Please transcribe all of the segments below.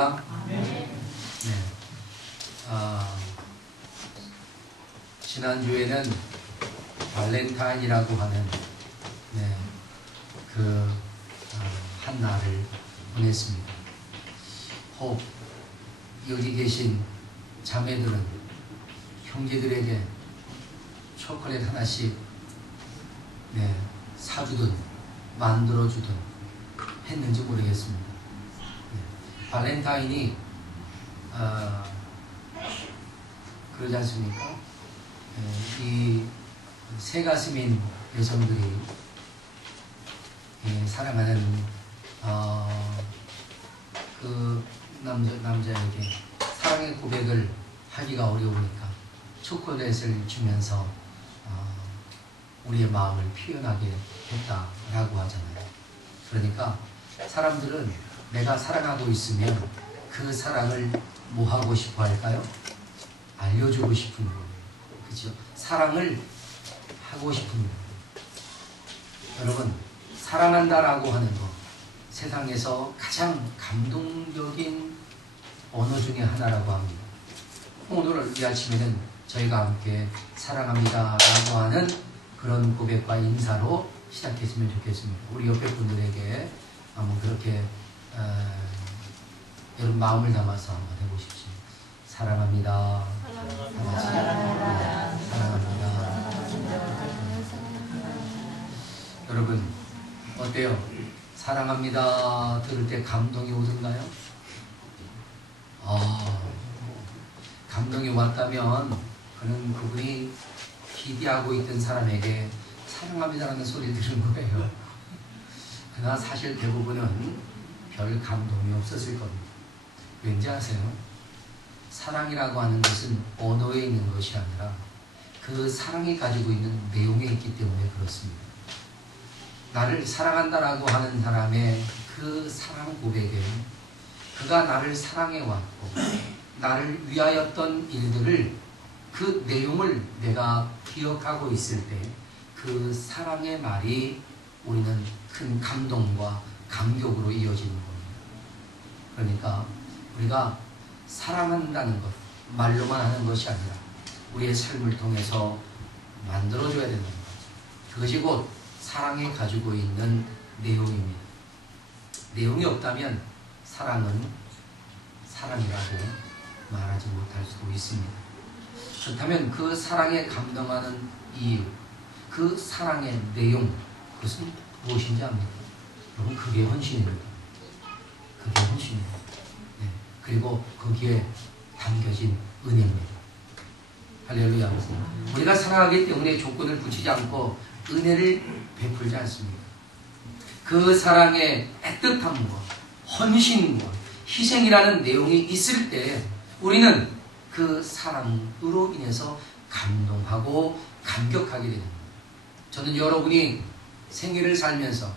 네. 지난주에는 발렌타인이라고 하는 한 날을 보냈습니다. 혹 여기 계신 자매들은 형제들에게 초콜릿 하나씩 사주든 만들어주든 했는지 모르겠습니다. 발렌타인이 그러지 않습니까? 이 새가슴인 여성들이 사랑하는 그 남자에게 사랑의 고백을 하기가 어려우니까 초콜릿을 주면서 우리의 마음을 표현하게 했다라고 하잖아요. 그러니까 사람들은 내가 사랑하고 있으면 그 사랑을 뭐 하고 싶어 할까요? 알려주고 싶은 거예요. 그렇죠? 사랑을 하고 싶은 거예요. 여러분, 사랑한다라고 하는 거 세상에서 가장 감동적인 언어 중에 하나라고 합니다. 오늘 이 아침에는 저희가 함께 사랑합니다 라고 하는 그런 고백과 인사로 시작했으면 좋겠습니다. 우리 옆에 분들에게 한번 그렇게 여러분 마음을 담아서 한번 해보십시오. 사랑합니다. 사랑합니다. 사랑합니다. 여러분 어때요? 사랑합니다 들을 때 감동이 오던가요? 감동이 왔다면 그는 그분이 기대하고 있던 사람에게 사랑합니다라는 소리를 들은 거예요. 그러나 사실 대부분은 별 감동이 없었을 겁니다. 왠지 아세요? 사랑이라고 하는 것은 언어에 있는 것이 아니라 그 사랑이 가지고 있는 내용에 있기 때문에 그렇습니다. 나를 사랑한다라고 하는 사람의 그 사랑 고백에 그가 나를 사랑해왔고 나를 위하였던 일들을 그 내용을 내가 기억하고 있을 때 그 사랑의 말이 우리는 큰 감동과 감격으로 이어지는 겁니다. 그러니까 우리가 사랑한다는 것, 말로만 하는 것이 아니라 우리의 삶을 통해서 만들어줘야 되는 거죠. 그것이 곧 사랑이 가지고 있는 내용입니다. 내용이 없다면 사랑은 사랑이라고 말하지 못할 수도 있습니다. 그렇다면 그 사랑에 감동하는 이유, 그 사랑의 내용, 그것은 무엇인지 압니까? 여러분, 그게 헌신입니다. 그게 헌신입니다. 그리고 거기에 담겨진 은혜입니다. 할렐루야. 우리가 사랑하기 때문에 조건을 붙이지 않고 은혜를 베풀지 않습니다. 그 사랑의 애틋함과 헌신과 희생이라는 내용이 있을 때 우리는 그 사랑으로 인해서 감동하고 감격하게 됩니다. 저는 여러분이 생애를 살면서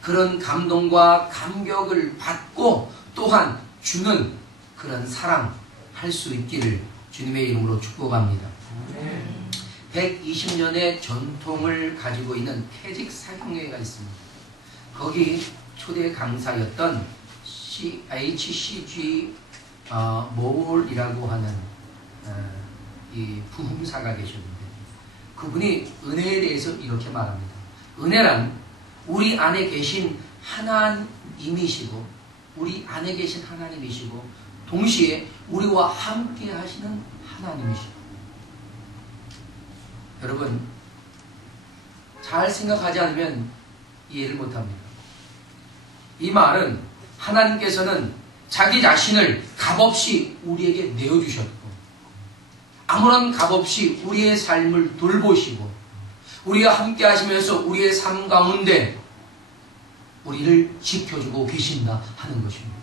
그런 감동과 감격을 받고 또한 주는 그런 사랑 할 수 있기를 주님의 이름으로 축복합니다. 120년의 전통을 가지고 있는 태직 사경회가 있습니다. 거기 초대 강사였던 HCG 몰이라고 하는 이 부흥사가 계셨는데 그분이 은혜에 대해서 이렇게 말합니다. 은혜란 우리 안에 계신 하나님이시고 우리 안에 계신 하나님이시고 동시에 우리와 함께 하시는 하나님이시고 여러분 잘 생각하지 않으면 이해를 못합니다. 이 말은 하나님께서는 자기 자신을 값없이 우리에게 내어주셨고 아무런 값없이 우리의 삶을 돌보시고 우리와 함께 하시면서 우리의 삶 가운데 우리를 지켜주고 계신다 하는 것입니다.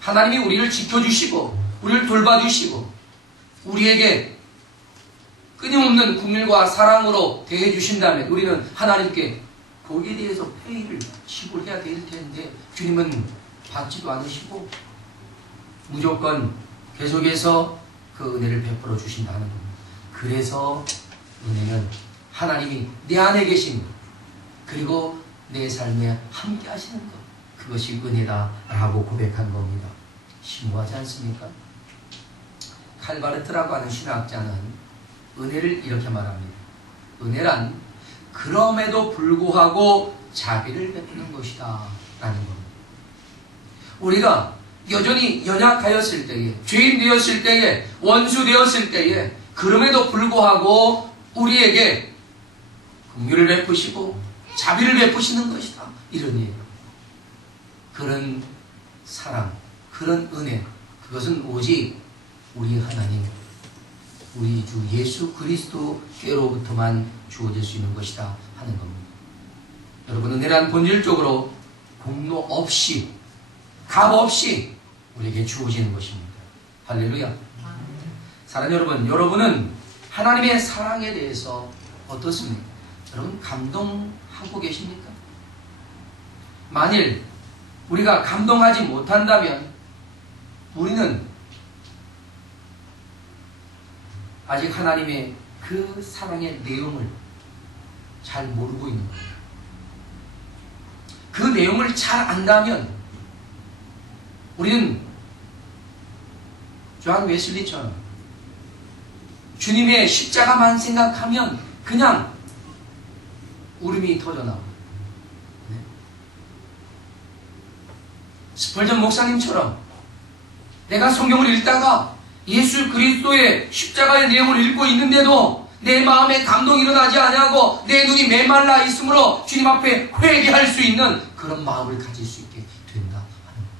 하나님이 우리를 지켜주시고 우리를 돌봐주시고 우리에게 끊임없는 긍휼과 사랑으로 대해주신다면 우리는 하나님께 거기에 대해서 페이를 지불해야 될 텐데 주님은 받지도 않으시고 무조건 계속해서 그 은혜를 베풀어 주신다는 겁니다. 그래서 은혜는 하나님이 내 안에 계신 것 그리고 내 삶에 함께 하시는 것 그것이 은혜다라고 고백한 겁니다. 심오하지 않습니까? 칼바르트라고 하는 신학자는 은혜를 이렇게 말합니다. 은혜란 그럼에도 불구하고 자비를 베푸는 것이다 라는 겁니다. 우리가 여전히 연약하였을 때에, 죄인 되었을 때에, 원수 되었을 때에 그럼에도 불구하고 우리에게 긍휼을 베푸시고 자비를 베푸시는 것이다, 이런 얘기예요. 그런 사랑, 그런 은혜, 그것은 오직 우리 하나님, 우리 주 예수 그리스도께로부터만 주어질 수 있는 것이다 하는 겁니다. 여러분, 은혜란 본질적으로 공로 없이, 값 없이 우리에게 주어지는 것입니다. 할렐루야. 사랑하는 여러분, 여러분은 하나님의 사랑에 대해서 어떻습니까? 여러분, 감동하고 계십니까? 만일 우리가 감동하지 못한다면 우리는 아직 하나님의 그 사랑의 내용을 잘 모르고 있는 거예요. 그 내용을 잘 안다면 우리는 존 웨슬리처럼 주님의 십자가만 생각하면 그냥 울음이 터져나옵니다. 네. 스펄전 목사님처럼 내가 성경을 읽다가 예수 그리스도의 십자가의 내용을 읽고 있는데도 내 마음에 감동이 일어나지 아니하고 내 눈이 메말라 있으므로 주님 앞에 회개할 수 있는 그런 마음을 가질 수 있게 된다 하는 겁니다.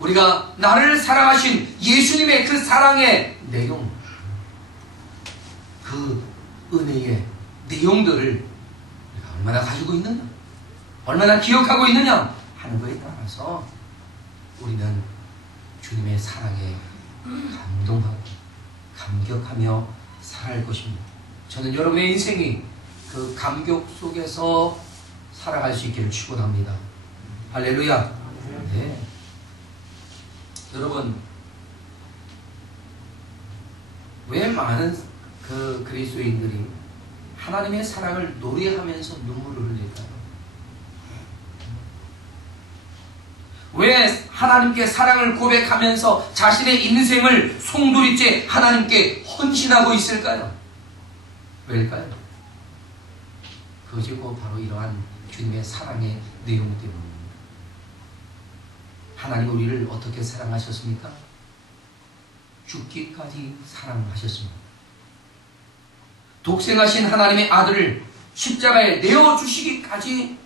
우리가 나를 사랑하신 예수님의 그 사랑의 내용, 그 은혜의 내용들을 우리가 얼마나 가지고 있느냐, 얼마나 기억하고 있느냐 하는 것에 따라서 우리는 주님의 사랑에 감동하고 감격하며 살아갈 것입니다. 저는 여러분의 인생이 그 감격 속에서 살아갈 수 있기를 축원합니다. 할렐루야. 네. 여러분, 왜 많은 그 그리스도인들이 하나님의 사랑을 노래하면서 눈물을 흘릴까요? 왜 하나님께 사랑을 고백하면서 자신의 인생을 송두리째 하나님께 헌신하고 있을까요? 왜일까요? 그것이 바로 이러한 주님의 사랑의 내용 때문입니다. 하나님 우리를 어떻게 사랑하셨습니까? 죽기까지 사랑하셨습니다. 독생하신 하나님의 아들을 십자가에 내어주시기까지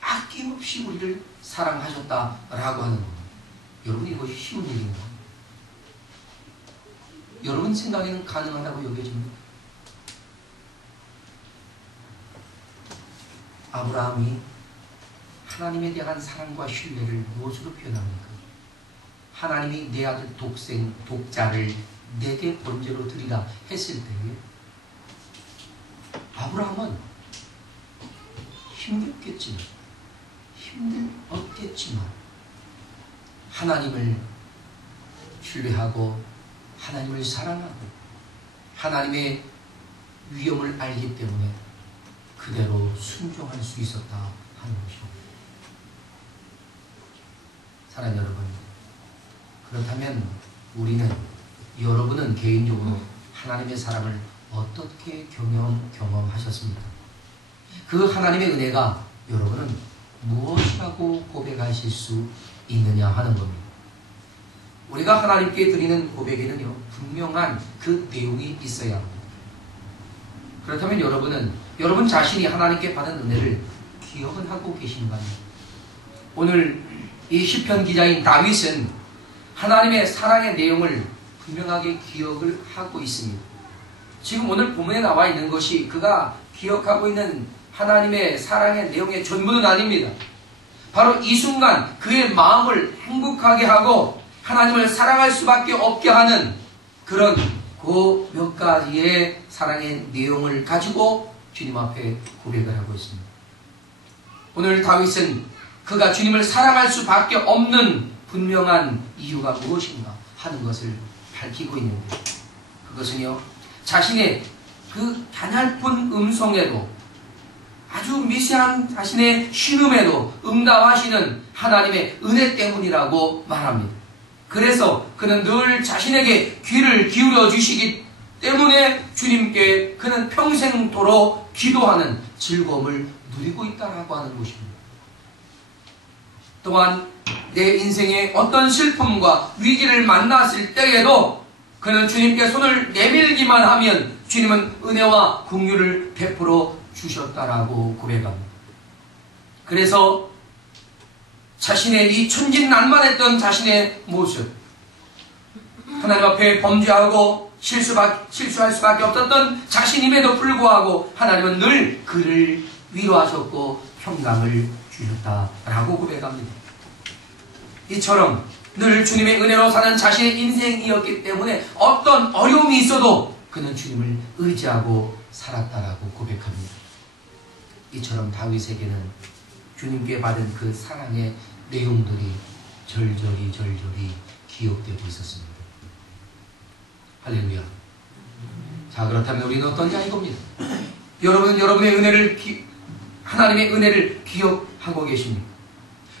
아낌없이 우리를 사랑하셨다라고 하는 겁니다. 여러분, 이것이 쉬운 일인가요? 여러분 생각에는 가능하다고 여겨집니까? 아브라함이 하나님에 대한 사랑과 신뢰를 무엇으로 표현합니까? 하나님이 내 아들 독자를 내게 번제로 드리라 했을 때에 아브라함은 힘들었겠지만 하나님을 신뢰하고 하나님을 사랑하고 하나님의 위엄을 알기 때문에 그대로 순종할 수 있었다 하는 것입니다. 사랑하는 여러분, 그렇다면 우리는, 여러분은 개인적으로 하나님의 사랑을 어떻게 경험하셨습니까? 그 하나님의 은혜가 여러분은 무엇이라고 고백하실 수 있느냐 하는 겁니다. 우리가 하나님께 드리는 고백에는요, 분명한 그 내용이 있어야 합니다. 그렇다면 여러분 자신이 하나님께 받은 은혜를 기억은 하고 계신가요? 오늘 이 시편 기자인 다윗은 하나님의 사랑의 내용을 분명하게 기억을 하고 있습니다. 지금 오늘 본문에 나와 있는 것이 그가 기억하고 있는 하나님의 사랑의 내용의 전부는 아닙니다. 바로 이 순간 그의 마음을 행복하게 하고 하나님을 사랑할 수밖에 없게 하는 그런 그 몇 가지의 사랑의 내용을 가지고 주님 앞에 고백을 하고 있습니다. 오늘 다윗은 그가 주님을 사랑할 수밖에 없는 분명한 이유가 무엇인가 하는 것을 밝히고 있는데, 그것은요, 자신의 그 가냘픈 음성에도 아주 미세한 자신의 신음에도 응답하시는 하나님의 은혜 때문이라고 말합니다. 그래서 그는 늘 자신에게 귀를 기울여 주시기 때문에 주님께 그는 평생도록 기도하는 즐거움을 누리고 있다라고 하는 것입니다. 또한 내 인생에 어떤 슬픔과 위기를 만났을 때에도 그는 주님께 손을 내밀기만 하면 주님은 은혜와 긍휼을 베풀어 주셨다라고 고백합니다. 그래서 자신의 이 천진난만했던 자신의 모습, 하나님 앞에 범죄하고 실수할 수밖에 없었던 자신임에도 불구하고 하나님은 늘 그를 위로하셨고 평강을 주셨다라고 고백합니다. 이처럼 늘 주님의 은혜로 사는 자신의 인생이었기 때문에 어떤 어려움이 있어도 그는 주님을 의지하고 살았다라고 고백합니다. 이처럼 다윗에게는 주님께 받은 그 사랑의 내용들이 절절히 기억되고 있었습니다. 할렐루야. 자, 그렇다면 우리는 어떠냐 이겁니다. 여러분은 여러분의 은혜를 하나님의 은혜를 기억하고 계십니까?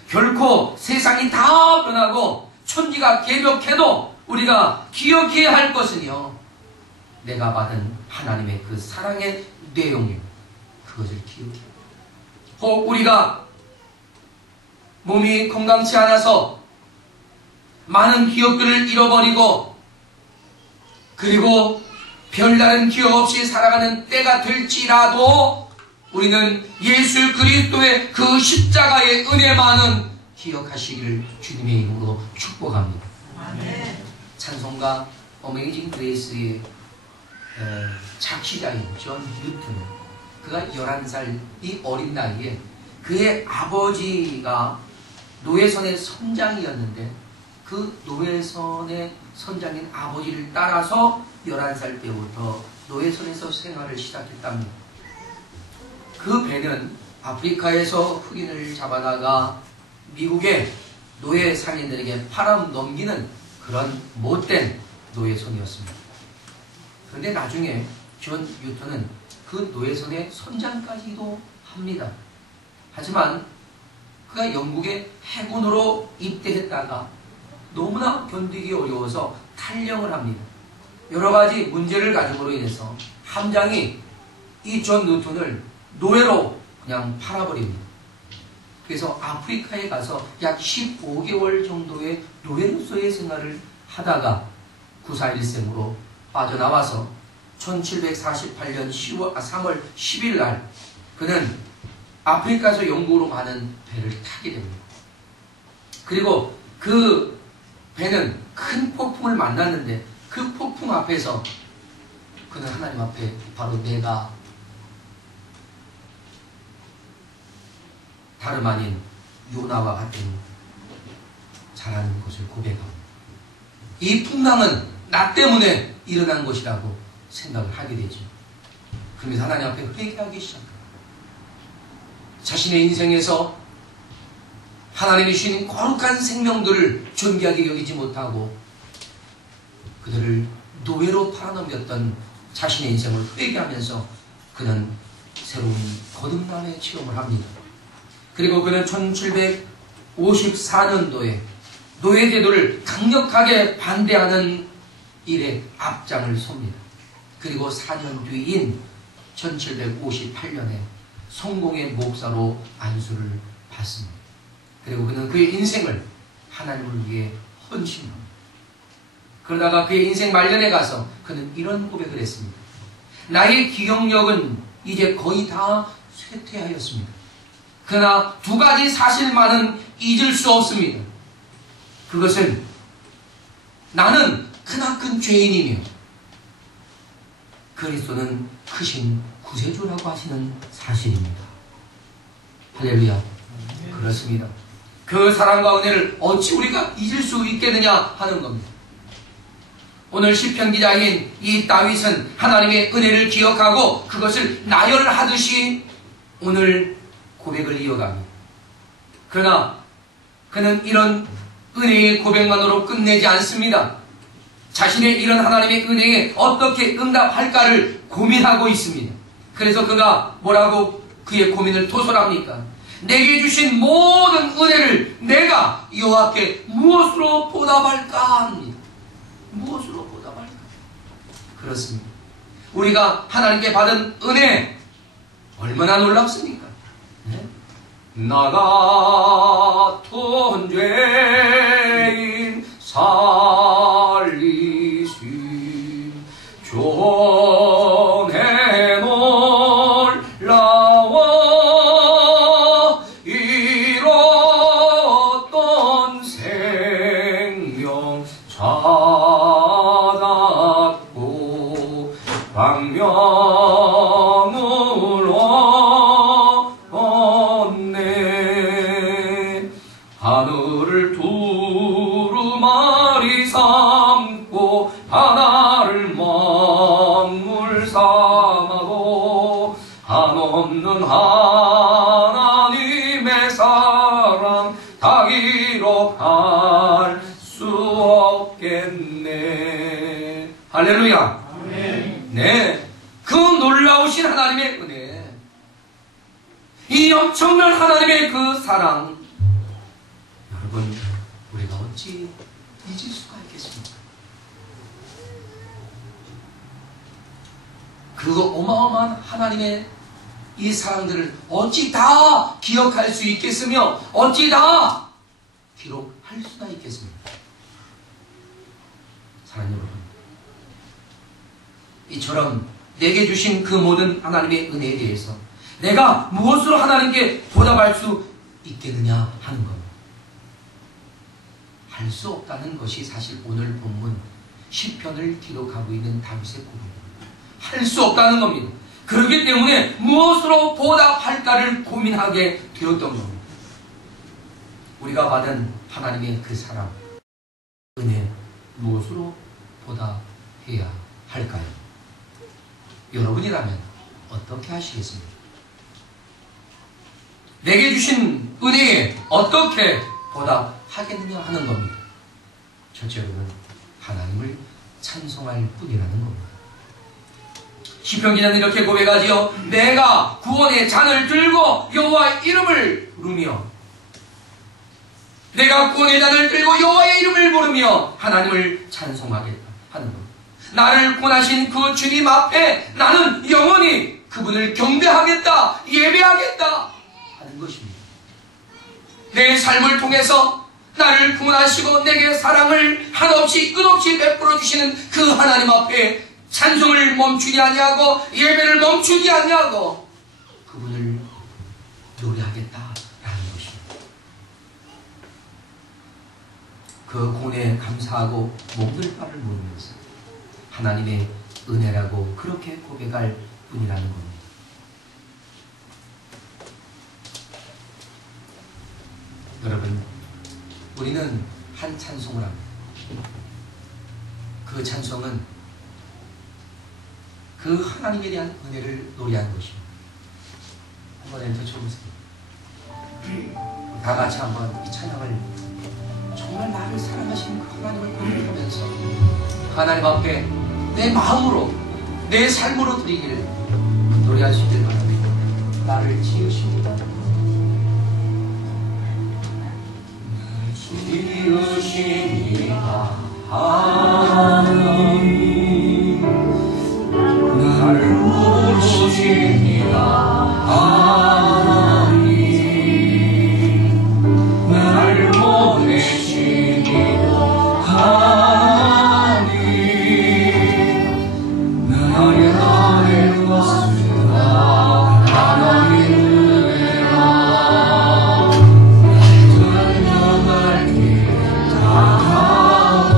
결코 세상이 다 변하고 천지가 개벽해도 우리가 기억해야 할 것은요, 내가 받은 하나님의 그 사랑의 내용입니다. 그것을 기억해요. 혹 우리가 몸이 건강치 않아서 많은 기억들을 잃어버리고 그리고 별다른 기억 없이 살아가는 때가 될지라도 우리는 예수 그리스도의 그 십자가의 은혜만은 기억하시기를 주님의 이름으로 축복합니다. 아멘. 찬송가 어메이징 그레이스의 작시자인 존 뉴턴, 그가 11살 이 어린 나이에 그의 아버지가 노예선의 선장이었는데 그 노예선의 선장인 아버지를 따라서 11살 때부터 노예선에서 생활을 시작했답니다. 그 배는 아프리카에서 흑인을 잡아다가 미국의 노예 상인들에게 팔아넘기는 그런 못된 노예선이었습니다. 그런데 나중에 존 뉴턴은 그 노예선의 선장까지도 합니다. 하지만 그가 영국의 해군으로 입대했다가 너무나 견디기 어려워서 탈영을 합니다. 여러 가지 문제를 가짐으로 인해서 함장이 이 존 뉴턴을 노예로 그냥 팔아버립니다. 그래서 아프리카에 가서 약 15개월 정도의 노예로서의 생활을 하다가 9.4일생으로 빠져나와서 1748년 3월 10일 날 그는 아프리카에서 영국으로 가는 배를 타게 됩니다. 그리고 그 배는 큰 폭풍을 만났는데 그 폭풍 앞에서 그는 하나님 앞에 바로 내가 다름 아닌 요나와 같은 자라는 것을 고백합니다. 이 풍랑은 나 때문에 일어난 것이라고 생각을 하게 되죠. 그러면서 하나님 앞에 회개하기 시작합니다. 자신의 인생에서 하나님이 주신 거룩한 생명들을 존귀하게 여기지 못하고 그들을 노예로 팔아넘겼던 자신의 인생을 회개하면서 그는 새로운 거듭남의 체험을 합니다. 그리고 그는 1754년도에 노예제도를 강력하게 반대하는 일에 앞장을 섭니다. 그리고 4년 뒤인 1758년에 성공의 목사로 안수를 받습니다. 그리고 그는 그의 인생을 하나님을 위해 헌신합니다. 그러다가 그의 인생 말년에 가서 그는 이런 고백을 했습니다. 나의 기억력은 이제 거의 다 쇠퇴하였습니다. 그러나 두 가지 사실만은 잊을 수 없습니다. 그것은 나는 크나큰 죄인이며 그리스도는 크신 구세주라고 하시는 사실입니다. 할렐루야. 그렇습니다. 그 사랑과 은혜를 어찌 우리가 잊을 수 있겠느냐 하는 겁니다. 오늘 시편 기자인 이 다윗은 하나님의 은혜를 기억하고 그것을 나열하듯이 오늘 고백을 이어갑니다. 그러나 그는 이런 은혜의 고백만으로 끝내지 않습니다. 자신의 이런 하나님의 은혜에 어떻게 응답할까를 고민하고 있습니다. 그래서 그가 뭐라고 그의 고민을 토설합니까? 내게 주신 모든 은혜를 내가 여호와께 무엇으로 보답할까 합니다. 무엇으로 보답할까? 그렇습니다. 우리가 하나님께 받은 은혜 얼마나 놀랍습니까? 네? 나 같은 죄인 살리심 존해 놀라워 잃었던 생명 찾았고 광명을 얻네. 하늘을 두루마리 삼고 바다를 먹물 삼아도 한없는 하나님의 사랑 다 기록할 수 없겠네. 할렐루야. 네, 그 놀라우신 하나님의 은혜, 이 엄청난 하나님의 그 사랑, 여러분 우리가 어찌 잊을 수가 있겠습니까? 그 어마어마한 하나님의 이 사랑들을 어찌 다 기억할 수 있겠으며 어찌 다 기록할 수가 있겠습니까? 사랑하는 여러분, 이처럼 내게 주신 그 모든 하나님의 은혜에 대해서 내가 무엇으로 하나님께 보답할 수 있겠느냐 하는 것, 할 수 없다는 것이 사실 오늘 본문 시편을 기록하고 있는 다윗의 고백입니다. 할 수 없다는 겁니다. 그렇기 때문에 무엇으로 보답할까를 고민하게 되었던 겁니다. 우리가 받은 하나님의 그 사랑, 은혜, 무엇으로 보답해야 할까요? 여러분이라면 어떻게 하시겠습니까? 내게 주신 은혜에 어떻게 보답하겠느냐 하는 겁니다. 첫째로는 하나님을 찬송할 뿐이라는 겁니다. 시편 기자는 이렇게 고백하지요. 내가 구원의 잔을 들고 여호와의 이름을 부르며, 내가 구원의 잔을 들고 여호와의 이름을 부르며 하나님을 찬송하겠다 하는 겁니다. 나를 구원하신 그 주님 앞에 나는 영원히 그분을 경배하겠다, 예배하겠다 하는 것입니다. 내 삶을 통해서 나를 구원하시고 내게 사랑을 한없이 끝없이 베풀어 주시는 그 하나님 앞에 찬송을 멈추지 아니하고 예배를 멈추지 아니하고 그분을 노래하겠다라는 것입니다. 그 구원에 감사하고 몸둘 바를 모르면서 하나님의 은혜라고 그렇게 고백할 뿐이라는 겁니다. 여러분, 우리는 한 찬송을 합니다. 그 찬송은 그 하나님에 대한 은혜를 노래하는 것입니다. 한번 엔터 쳐보세요. 다 같이 한번 이 찬양을 정말 나를 사랑하시는 그 하나님을 고백하면서 하나님 앞에 내 마음으로 내 삶으로 드리기를 노래하시길 바랍니다. 나를 지으십니다. 지으십니다. 하나님 나를 부르십니다. 하나님 나를 보내십니다. 하나님 나의 안에 두었습니다. 하나님 은혜라 달려갈 길 다 가고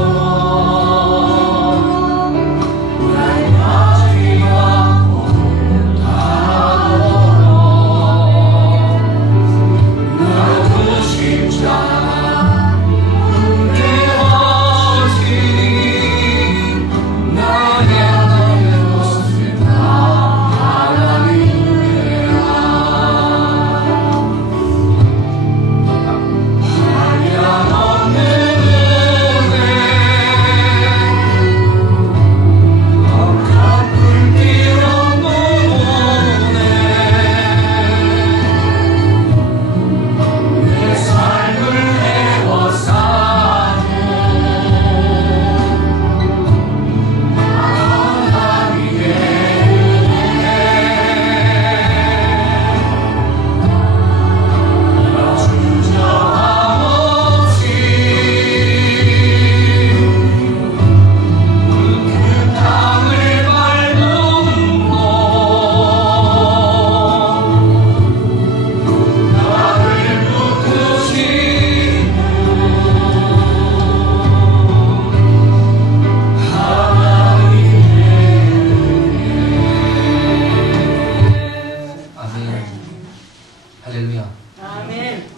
할렐루야. 아멘.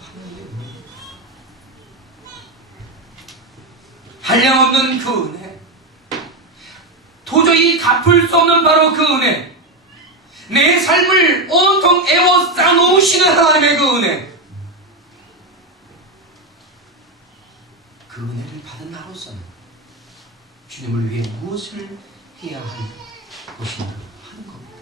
한량없는 그 은혜, 도저히 갚을 수 없는 바로 그 은혜, 내 삶을 온통 에워싸놓으시는 하나님의 그 은혜, 그 은혜를 받은 나로서는 주님을 위해 무엇을 해야 할 것인가 하는 겁니다.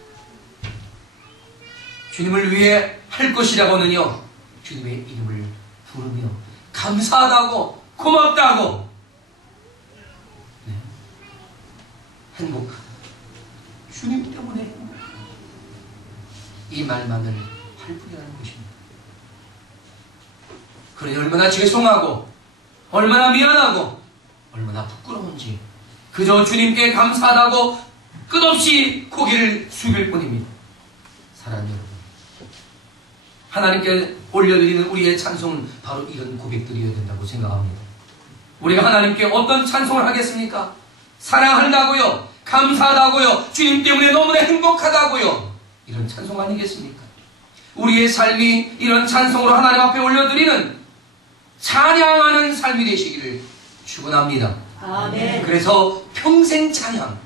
주님을 위해 할 것이라고는요, 주님의 이름을 부르며 감사하다고, 고맙다고, 네, 행복하다, 주님 때문에 행복하다, 이 말만을 할 뿐이라는 것입니다. 그러니 얼마나 죄송하고 얼마나 미안하고 얼마나 부끄러운지 그저 주님께 감사하다고 끝없이 고개를 숙일 뿐입니다. 사랑하는 여러분, 하나님께 올려드리는 우리의 찬송은 바로 이런 고백들이어야 된다고 생각합니다. 우리가 하나님께 어떤 찬송을 하겠습니까? 사랑한다고요, 감사하다고요, 주님 때문에 너무나 행복하다고요, 이런 찬송 아니겠습니까? 우리의 삶이 이런 찬송으로 하나님 앞에 올려드리는 찬양하는 삶이 되시기를 축원합니다. 아멘. 그래서 평생 찬양,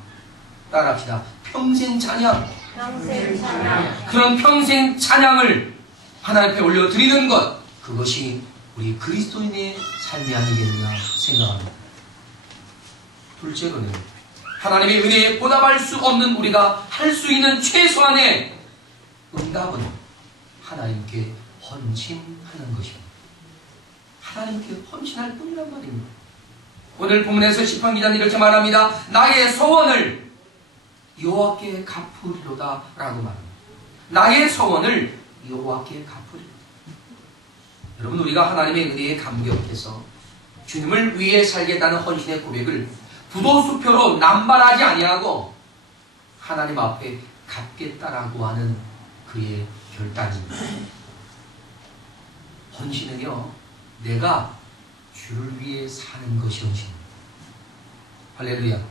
따라합시다. 평생 찬양. 평생 찬양. 그런 평생 찬양을 하나님 앞에 올려드리는 것, 그것이 우리 그리스도인의 삶이 아니겠느냐 생각합니다. 둘째로는 하나님의 은혜에 보답할 수 없는 우리가 할 수 있는 최소한의 응답은 하나님께 헌신하는 것입니다. 하나님께 헌신할 뿐이란 말입니다. 오늘 본문에서 시편 기자는 이렇게 말합니다. 나의 소원을 여호와께 갚으리로다 라고 말합니다. 나의 소원을 여호와께 갚으리로다. 여러분, 우리가 하나님의 은혜에 감격해서 주님을 위해 살겠다는 헌신의 고백을 부도수표로 남발하지 아니하고 하나님 앞에 갚겠다라고 하는 그의 결단입니다. 헌신은요, 내가 주를 위해 사는 것이 헌신입니다. 할렐루야.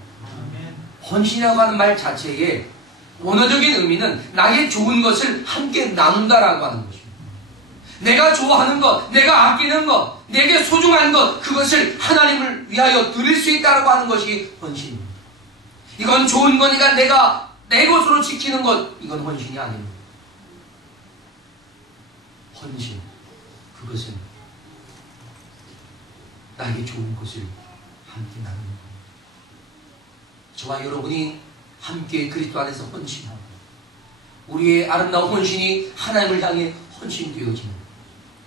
헌신이라고 하는 말 자체의 원어적인 의미는 나의 좋은 것을 함께 나눈다라고 하는 것입니다. 내가 좋아하는 것, 내가 아끼는 것, 내게 소중한 것, 그것을 하나님을 위하여 드릴 수 있다고 하는 것이 헌신입니다. 이건 좋은 거니까 내가 내 것으로 지키는 것, 이건 헌신이 아닙니다. 헌신, 그것은 나에게 좋은 것을 함께 나누는 겁니다. 저와 여러분이 함께 그리스도 안에서 헌신하고 우리의 아름다운 헌신이 하나님을 향해 헌신되어지는,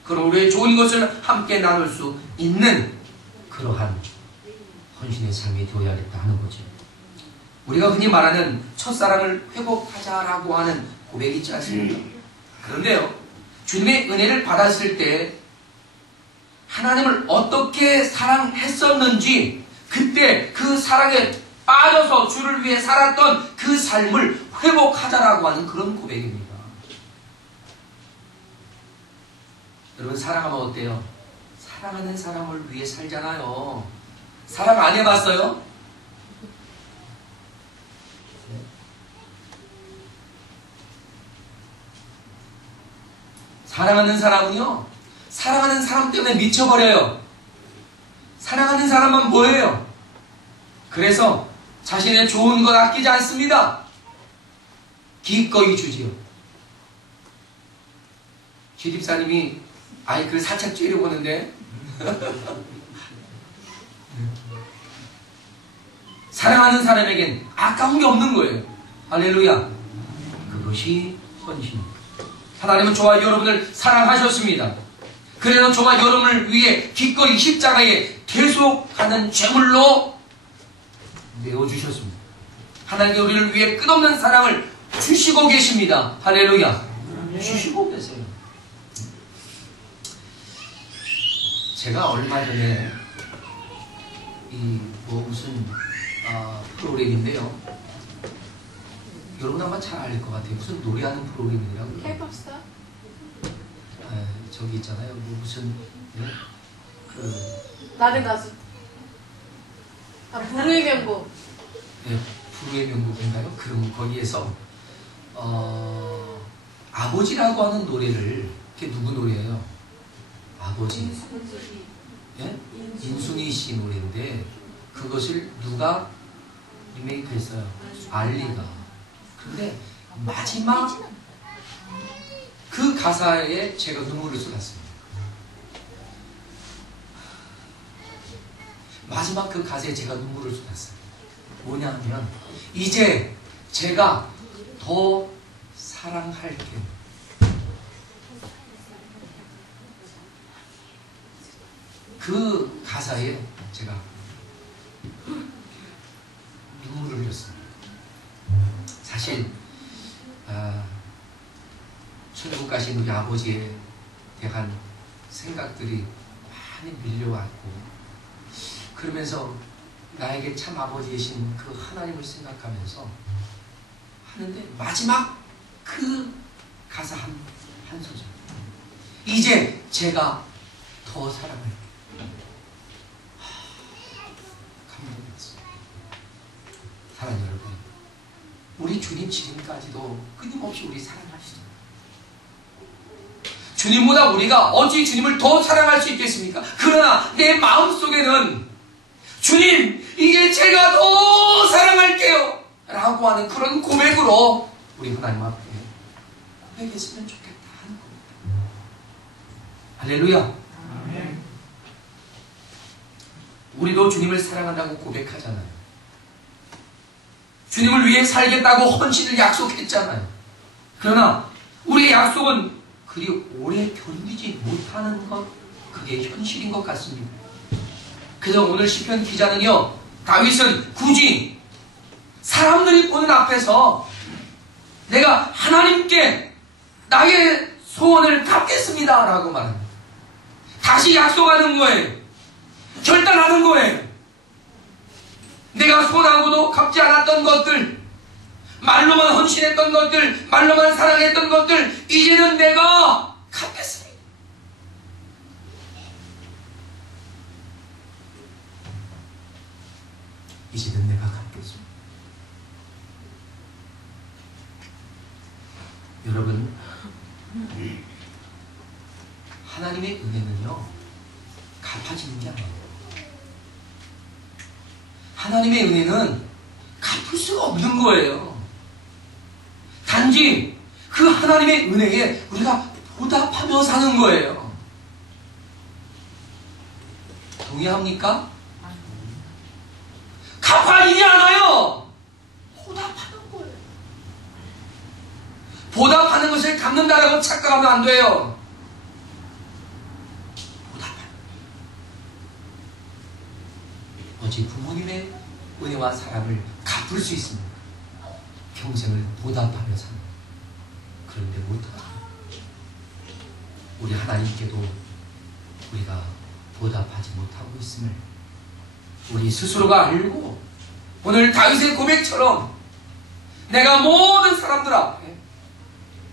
그럼 우리의 좋은 것을 함께 나눌 수 있는 그러한 헌신의 삶이 되어야겠다 하는 거죠. 우리가 흔히 말하는 첫사랑을 회복하자라고 하는 고백이 있지 않습니까? 그런데요, 주님의 은혜를 받았을 때 하나님을 어떻게 사랑했었는지, 그때 그 사랑에 빠져서 주를 위해 살았던 그 삶을 회복하자라고 하는 그런 고백입니다. 여러분, 사랑하면 어때요? 사랑하는 사람을 위해 살잖아요. 사랑 안 해봤어요? 사랑하는 사람은요, 사랑하는 사람 때문에 미쳐버려요. 사랑하는 사람은 뭐예요? 그래서 자신의 좋은 것 아끼지 않습니다. 기꺼이 주지요. 주집사님이 아이를 살짝 째려보는데 사랑하는 사람에겐 아까운 게 없는 거예요. 할렐루야. 그것이 헌신입니다. 하나님은 저와 여러분을 사랑하셨습니다. 그래서 저와 여러분을 위해 기꺼이 십자가에 대속하는 제물로 내어주셨습니다. 하나님께 우리를 위해 끝없는 사랑을 주시고 계십니다. 할렐루야. 주시고 계세요. 제가 얼마 전에 무슨 프로그램인데요. 여러분 아마 잘 알 것 같아요. 무슨 노래하는 프로그램이라고. K-POP스타? 저기 있잖아요. 무슨 나는 가수. 불후의 명곡. 네, 불후의 명곡인가요? 그럼 거기에서 아버지라고 하는 노래를, 그게 누구 노래예요? 아버지. 예? 인순이 씨 노래인데 그것을 누가 리메이크했어요? 알리가. 근데 마지막 그 가사에 제가 눈물을 쏟았습니다. 마지막 그 가사에 제가 눈물을 쏟았어요. 뭐냐 하면 이제 제가 더 사랑할게요. 그 가사에 제가 눈물을 흘렸습니다. 사실 천국 가신 우리 아버지에 대한 생각들이 많이 밀려왔고, 그러면서 나에게 참 아버지이신 그 하나님을 생각하면서 하는데 마지막 그 가사 한 소절, 이제 제가 더 사랑할게요. 감동이었어요. 사랑하는 여러분, 우리 주님 지금까지도 끊임없이 우리 사랑하시죠. 주님보다 우리가 어찌 주님을 더 사랑할 수 있겠습니까? 그러나 내 마음속에는 주님, 이제 제가 더 사랑할게요 라고 하는 그런 고백으로 우리 하나님 앞에 고백했으면 좋겠다 하는 겁니다. 할렐루야. 아멘. 우리도 주님을 사랑한다고 고백하잖아요. 주님을 위해 살겠다고 헌신을 약속했잖아요. 그러나 우리의 약속은 그리 오래 견디지 못하는 것, 그게 현실인 것 같습니다. 그래서 오늘 시편 기자는요, 다윗은 굳이 사람들이 보는 앞에서 내가 하나님께 나의 소원을 갚겠습니다 라고 말합니다. 다시 약속하는 거예요. 결단하는 거예요. 내가 소원하고도 갚지 않았던 것들, 말로만 헌신했던 것들, 말로만 사랑했던 것들, 이제는 내가 갚겠습니다. 이제는 내가 갚겠습니다. 여러분, 하나님의 은혜는요, 갚아지는 게 아니에요. 하나님의 은혜는 갚을 수가 없는 거예요. 단지 그 하나님의 은혜에 우리가 보답하며 사는 거예요. 동의합니까? 갚아지지 않아요. 보답하는 거예요. 보답하는 것을 갚는다라고 착각하면 안 돼요. 보답하는. 어찌 부모님의 은혜와 사랑을 갚을 수 있습니다. 평생을 보답하며 사는. 그런데 못하죠. 우리 하나님께도 우리가 보답하지 못하고 있음을 우리 스스로가 알고, 오늘 다윗의 고백처럼 내가 모든 사람들 앞에,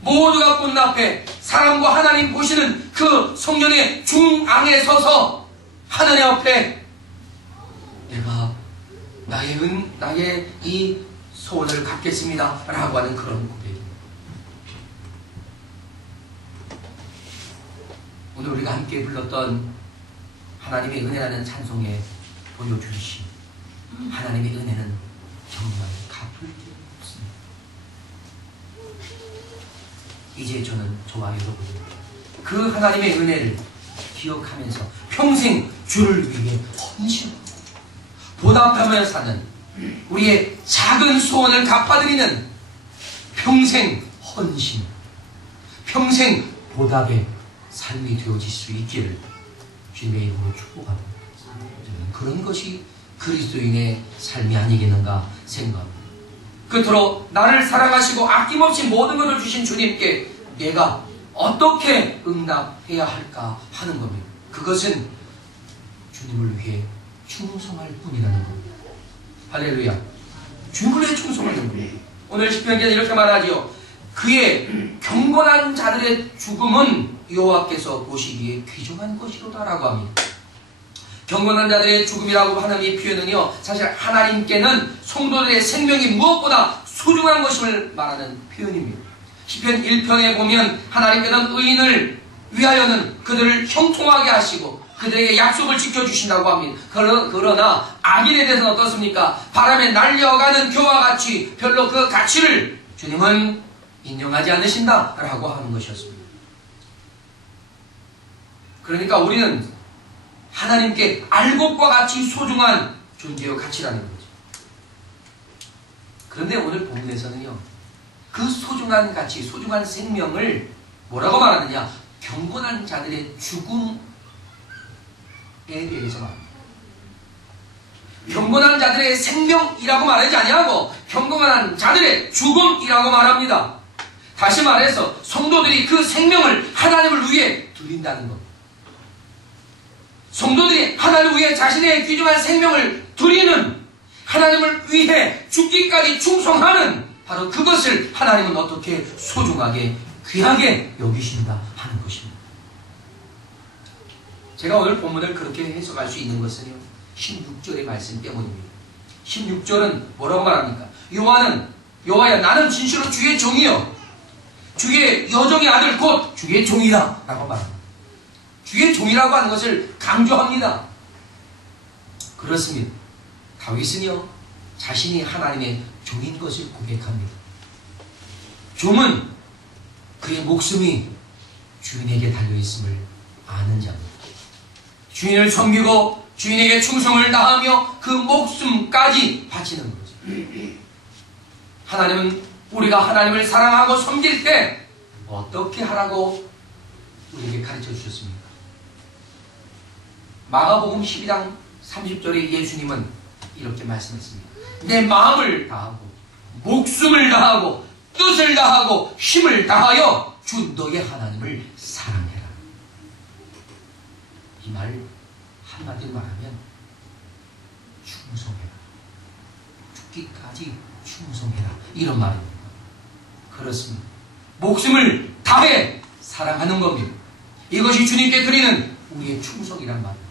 모두가 보는 앞에 사람과 하나님 보시는 그 성전의 중앙에 서서 하나님 앞에 내가 나의 이 소원을 갚겠습니다 라고 하는 그런 고백입니다. 오늘 우리가 함께 불렀던 하나님의 은혜라는 찬송에 보여주신 하나님의 은혜는 정말 갚을 게 없습니다. 이제 저와 여러분, 그 하나님의 은혜를 기억하면서 평생 주를 위해 헌신하고 보답하며 사는, 우리의 작은 소원을 갚아드리는 평생 헌신, 평생 보답의 삶이 되어질 수 있기를 주님의 이름으로 축복합니다. 저는 그런 것이 그리스도인의 삶이 아니겠는가 생각합니다. 끝으로 나를 사랑하시고 아낌없이 모든 것을 주신 주님께 내가 어떻게 응답해야 할까 하는 겁니다. 그것은 주님을 위해 충성할 뿐이라는 겁니다. 할렐루야. 주님을 위해 충성하는 겁니다. 오늘 시편기는 이렇게 말하지요. 그의 경건한 자들의 죽음은 여호와께서 보시기에 귀중한 것이로다 라고 합니다. 경건한 자들의 죽음이라고 하는 이 표현은요, 사실 하나님께는 성도들의 생명이 무엇보다 소중한 것임을 말하는 표현입니다. 시편 1편에 보면 하나님께서는 의인을 위하여는 그들을 형통하게 하시고 그들에게 약속을 지켜주신다고 합니다. 그러나 악인에 대해서는 어떻습니까? 바람에 날려가는 겨와 같이 별로 그 가치를 주님은 인정하지 않으신다라고 하는 것이었습니다. 그러니까 우리는 하나님께 알곡과 같이 소중한 존재요 가치라는 거죠. 그런데 오늘 본문에서는요, 그 소중한 가치, 소중한 생명을 뭐라고 말하느냐? 경건한 자들의 죽음에 대해서 말합니다. 경건한 자들의 생명이라고 말하지 아니하고 경건한 자들의 죽음이라고 말합니다. 다시 말해서 성도들이 그 생명을 하나님을 위해 드린다는 것. 성도들이 하나님을 위해 자신의 귀중한 생명을 드리는, 하나님을 위해 죽기까지 충성하는, 바로 그것을 하나님은 어떻게 소중하게 귀하게 여기신다 하는 것입니다. 제가 오늘 본문을 그렇게 해석할 수 있는 것은요, 16절의 말씀 때문입니다. 16절은 뭐라고 말합니까? 여호와여 나는 진실로 주의 종이요 주의 여종의 아들 곧 주의 종이다 라고 말합니다. 주의 종이라고 하는 것을 강조합니다. 그렇습니다. 다윗은요, 자신이 하나님의 종인 것을 고백합니다. 종은 그의 목숨이 주인에게 달려있음을 아는 자입니다. 주인을 섬기고 주인에게 충성을 다하며 그 목숨까지 바치는 거죠. 하나님은 우리가 하나님을 사랑하고 섬길 때 어떻게 하라고 우리에게 가르쳐 주셨습니까? 마가복음 12장 30절에 예수님은 이렇게 말씀했습니다. 내 마음을 다하고 목숨을 다하고 뜻을 다하고 힘을 다하여 주 너의 하나님을 사랑해라. 이 말 한마디로 말하면 충성해라. 죽기까지 충성해라. 이런 말입니다. 그렇습니다. 목숨을 다해 사랑하는 겁니다. 이것이 주님께 드리는 우리의 충성이란 말입니다.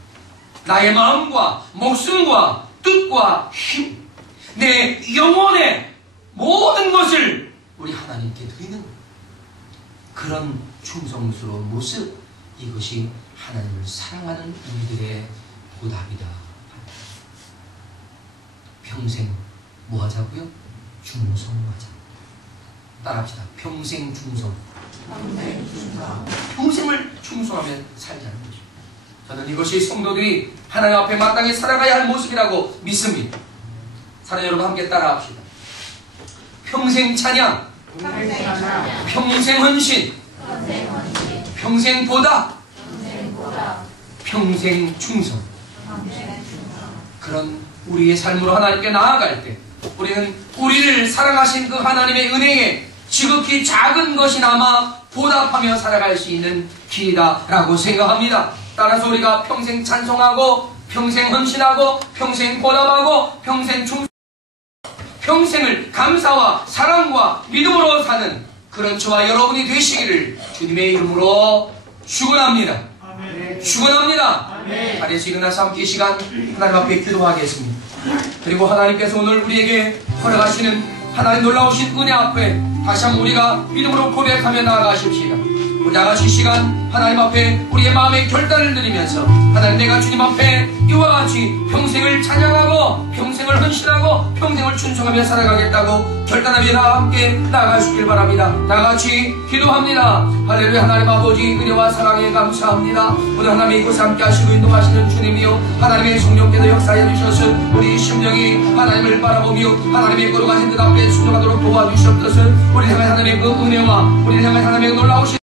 나의 마음과 목숨과 뜻과 힘, 내 영혼의 모든 것을 우리 하나님께 드리는 그런 충성스러운 모습, 이것이 하나님을 사랑하는 우리들의 보답이다. 평생 뭐 하자고요? 충성하자. 따라합시다. 평생 충성. 평생을 충성하면 살자는 거죠. 저는 이것이 성도들이 하나님 앞에 마땅히 살아가야 할 모습이라고 믿습니다. 사랑 여러분 함께 따라합시다. 평생 찬양, 평생 헌신, 평생 보답, 평생 충성. 그런 우리의 삶으로 하나님께 나아갈 때 우리는 우리를 사랑하신 그 하나님의 은혜에 지극히 작은 것이나마 보답하며 살아갈 수 있는 길이다라고 생각합니다. 따라서 우리가 평생 찬송하고 평생 헌신하고 평생 보답하고 평생 충성, 평생을 감사와 사랑과 믿음으로 사는 그런 저와 여러분이 되시기를 주님의 이름으로 축원합니다. 축원합니다. 자리에서 일어나서 함께 이 시간 하나님 앞에 기도하겠습니다. 그리고 하나님께서 오늘 우리에게 허락하시는 하나님 놀라우신 은혜 앞에 다시 한번 우리가 믿음으로 고백하며 나아가십시다. 우리 다같이 이 시간 하나님 앞에 우리의 마음의 결단을 드리면서 하나님, 내가 주님 앞에 이와 같이 평생을 찬양하고 평생을 헌신하고 평생을 충성하며 살아가겠다고 결단하며 다 함께 나아가시길 바랍니다. 다같이 기도합니다. 할렐루야. 하나님 아버지 은혜와 사랑에 감사합니다. 오늘 하나님 이곳에 함께 하시고 인도하시는 주님이요, 하나님의 성령께서 역사해 주셔서 우리 심령이 하나님을 바라보며 하나님의 거룩하신 그 앞에 순종하도록 도와주시옵소서. 우리 향한 하나님의 그 은혜와 우리 향한 하나님의 놀라우신